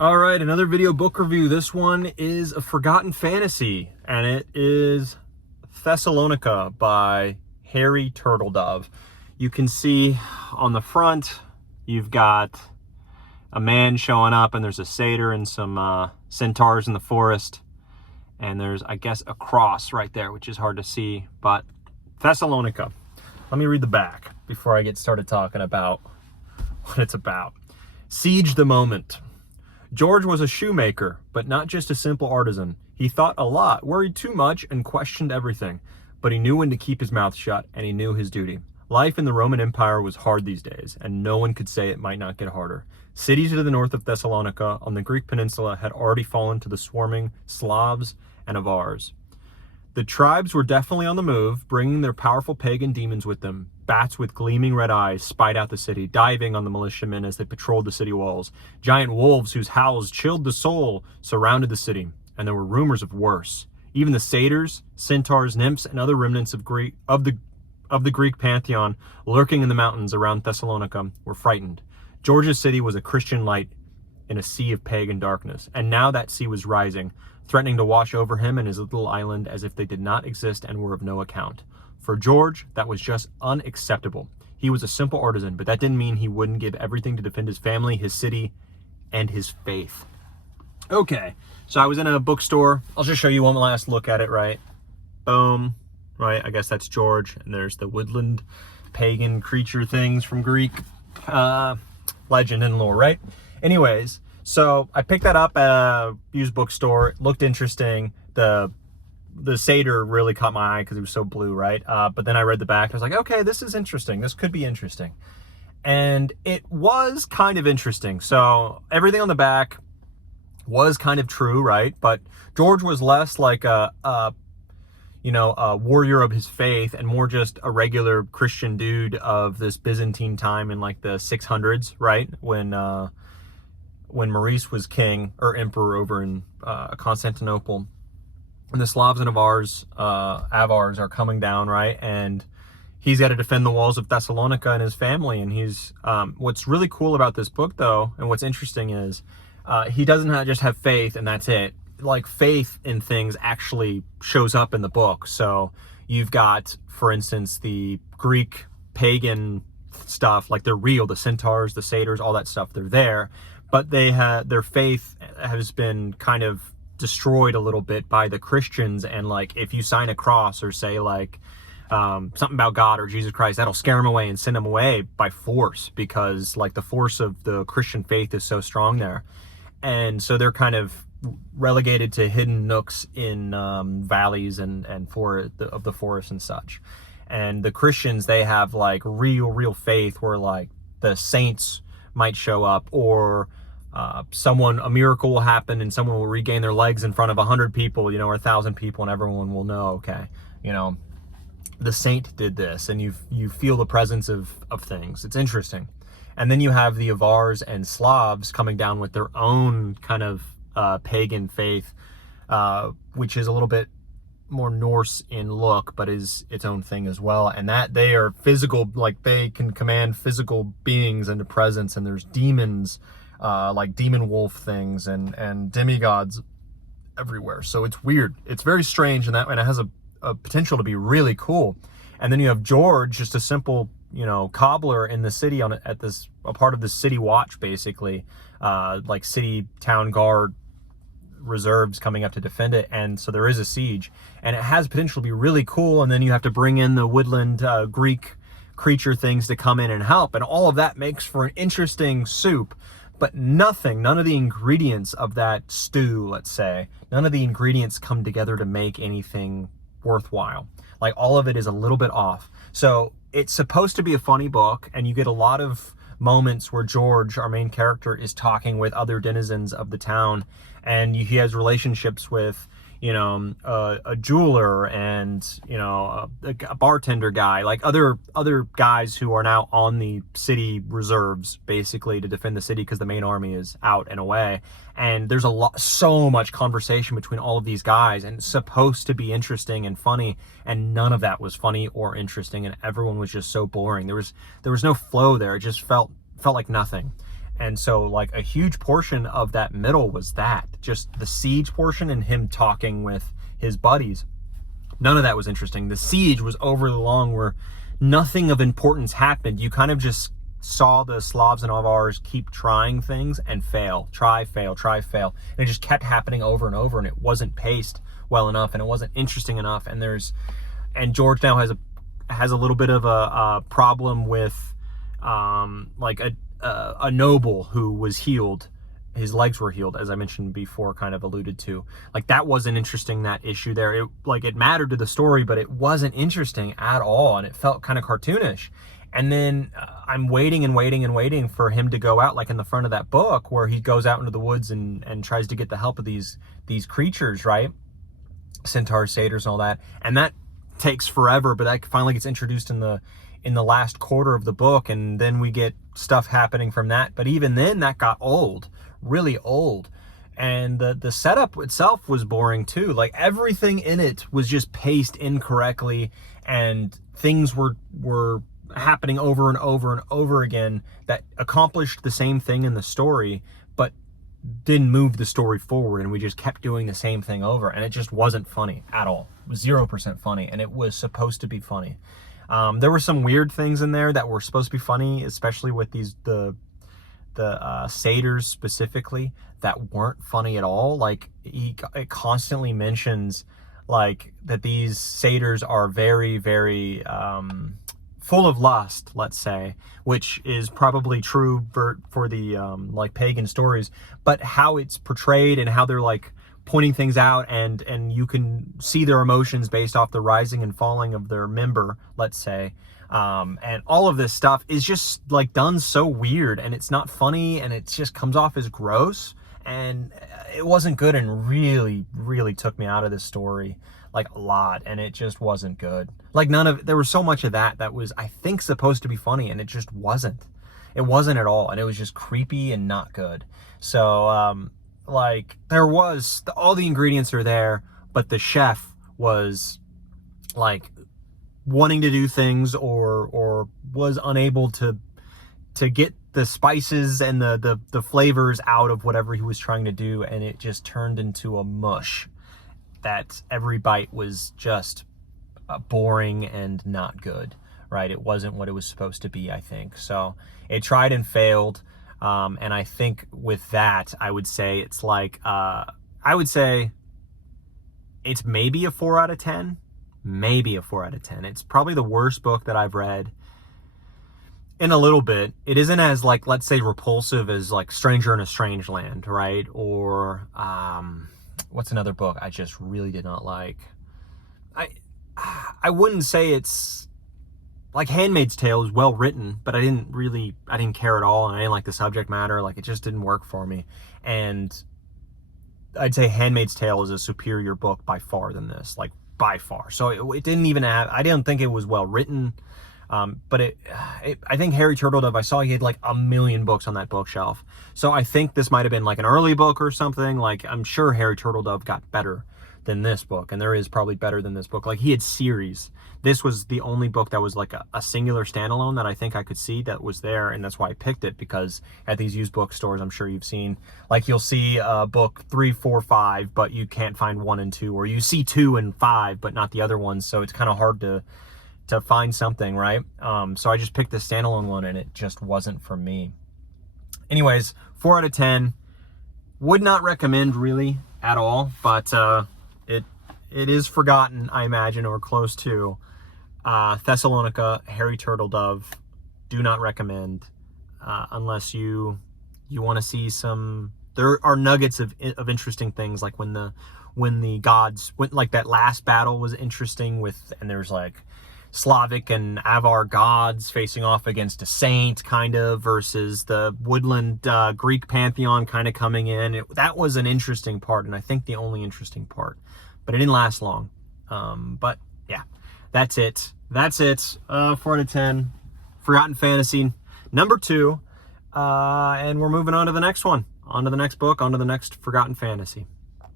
All right, another video book review. This one is a forgotten fantasy, and it is Thessalonica by Harry Turtledove. You can see on the front, you've got a man showing up, and there's a satyr and some centaurs in the forest. And there's, I guess, a cross right there, which is hard to see, but Thessalonica. Let me read the back before I get started talking about what it's about. Siege the moment. George was a shoemaker, but not just a simple artisan. He thought a lot, worried too much, and questioned everything. But he knew when to keep his mouth shut, and he knew his duty. Life in the Roman Empire was hard these days, and no one could say it might not get harder. Cities to the north of Thessalonica on the Greek peninsula had already fallen to the swarming Slavs and Avars. The tribes were definitely on the move, bringing their powerful pagan demons with them. Bats with gleaming red eyes spied out the city, diving on the militiamen as they patrolled the city walls. Giant wolves whose howls chilled the soul surrounded the city, and there were rumors of worse. Even the satyrs, centaurs, nymphs, and other remnants of the Greek pantheon lurking in the mountains around Thessalonica were frightened. George's city was a Christian light in a sea of pagan darkness, and now that sea was rising, threatening to wash over him and his little island as if they did not exist and were of no account. For George, that was just unacceptable. He was a simple artisan, but that didn't mean he wouldn't give everything to defend his family, his city, and his faith. Okay, so I was in a bookstore. I'll just show you one last look at it, right? Boom, right? I guess that's George, and there's the woodland pagan creature things from Greek legend and lore, right? Anyways, so I picked that up at a used bookstore. It looked interesting. The satyr really caught my eye because it was so blue, right? But then I read the back. I was like, okay, this is interesting. This could be interesting. And it was kind of interesting. So everything on the back was kind of true, right? But George was less like a warrior of his faith and more just a regular Christian dude of this Byzantine time in like the 600s, right? When Maurice was king or emperor over in Constantinople. And the Slavs and Avars are coming down, right? And he's got to defend the walls of Thessalonica and his family. And he's what's really cool about this book, though, and what's interesting is he doesn't just have faith and that's it. Like, faith in things actually shows up in the book. So you've got, for instance, the Greek pagan stuff, like they're real, the centaurs, the satyrs, all that stuff, they're there. But their faith has been kind of destroyed a little bit by the Christians, and like if you sign a cross or say like something about God or Jesus Christ, that'll scare them away and send them away by force, because like the force of the Christian faith is so strong there. And so they're kind of relegated to hidden nooks in valleys and of the forest and such. And the Christians, they have like real faith where like the saints might show up, or a miracle will happen and someone will regain their legs in front of 100 people, or 1,000 people, and everyone will know, okay, the saint did this, and you feel the presence of things. It's interesting. And then you have the Avars and Slavs coming down with their own kind of pagan faith, which is a little bit more Norse in look, but is its own thing as well. And that they are physical, like they can command physical beings into presence, and there's demons, like demon wolf things and demigods everywhere. So it's weird. It's very strange, and it has a potential to be really cool. And then you have George, just a simple, cobbler in the city a part of the city watch, basically, like city town guard reserves coming up to defend it. And so there is a siege, and it has potential to be really cool. And then you have to bring in the woodland Greek creature things to come in and help, and all of that makes for an interesting soup. But none of the ingredients of that stew, let's say, none of the ingredients come together to make anything worthwhile. Like, all of it is a little bit off. So it's supposed to be a funny book, and you get a lot of moments where George, our main character, is talking with other denizens of the town, and he has relationships with, a jeweler and, a bartender guy, like other guys who are now on the city reserves, basically, to defend the city because the main army is out and away. And there's so much conversation between all of these guys, and it's supposed to be interesting and funny, and none of that was funny or interesting, and everyone was just so boring. There was no flow there. It just felt like nothing. And so like a huge portion of that middle was that, just the siege portion and him talking with his buddies. None of that was interesting. The siege was overly long where nothing of importance happened. You kind of just saw the Slavs and Avars keep trying things and fail, try, fail, try, fail. And it just kept happening over and over, and it wasn't paced well enough, and it wasn't interesting enough. And George now has a little bit of a problem with like a noble who was healed. His legs were healed, as I mentioned before, kind of alluded to. Like, that wasn't interesting, that issue there. It mattered to the story, but it wasn't interesting at all, and it felt kind of cartoonish. And then I'm waiting and waiting and waiting for him to go out, like in the front of that book, where he goes out into the woods and tries to get the help of these creatures, right? Centaurs, satyrs, and all that. And that takes forever, but that finally gets introduced in the last quarter of the book, and then we get stuff happening from that. But even then, that got old, really old. And the setup itself was boring too. Like, everything in it was just paced incorrectly, and things were happening over and over and over again that accomplished the same thing in the story, but didn't move the story forward, and we just kept doing the same thing over, and it just wasn't funny at all. It was 0% funny, and it was supposed to be funny. There were some weird things in there that were supposed to be funny, especially with the satyrs specifically, that weren't funny at all. Like, it constantly mentions like that these satyrs are very, very full of lust, let's say, which is probably true for the like pagan stories, but how it's portrayed and how they're like pointing things out, and you can see their emotions based off the rising and falling of their member, let's say, and all of this stuff is just like done so weird, and it's not funny, and it just comes off as gross, and it wasn't good, and really, really took me out of this story like a lot, and it just wasn't good. Like, there was so much of that was, I think, supposed to be funny, and it just wasn't. It wasn't at all, and it was just creepy and not good. So like, there was all the ingredients are there, but the chef was like wanting to do things or was unable to get the spices and the flavors out of whatever he was trying to do, and it just turned into a mush that every bite was just boring and not good, right? It wasn't what it was supposed to be, I think. So it tried and failed. And I think with that, I would say it's like, I would say it's maybe a 4 out of 10, maybe a 4 out of 10. It's probably the worst book that I've read in a little bit. It isn't as, like, let's say, repulsive as like Stranger in a Strange Land, right? Or, what's another book I just really did not like? I wouldn't say it's like Handmaid's Tale is well written, but I didn't care at all, and I didn't like the subject matter. Like, it just didn't work for me. And I'd say Handmaid's Tale is a superior book by far than this, like by far. So it didn't even have, I didn't think it was well written. But I think Harry Turtledove, I saw he had like 1 million books on that bookshelf. So I think this might have been like an early book or something. Like, I'm sure Harry Turtledove got better than this book, and there is probably better than this book. Like, he had series. This was the only book that was like a singular standalone that I think I could see that was there, and that's why I picked it, because at these used bookstores, I'm sure you've seen, like, you'll see book 3, 4, 5, but you can't find 1 and 2, or you see 2 and 5, but not the other ones, so it's kind of hard to find something, right? So I just picked the standalone one, and it just wasn't for me. Anyways, 4 out of 10. Would not recommend really at all, but it is forgotten, I imagine, or close to. Thessalonica, Harry Turtledove, do not recommend, unless you want to see some. There are nuggets of interesting things, like when the gods went, like that last battle was interesting and there's like Slavic and Avar gods facing off against a saint, kind of, versus the woodland Greek pantheon kind of coming in. That was an interesting part, and I think the only interesting part. But it didn't last long. But yeah, that's it. 4 out of 10. Forgotten Fantasy, number 2. And we're moving on to the next one. On to the next book, on to the next Forgotten Fantasy.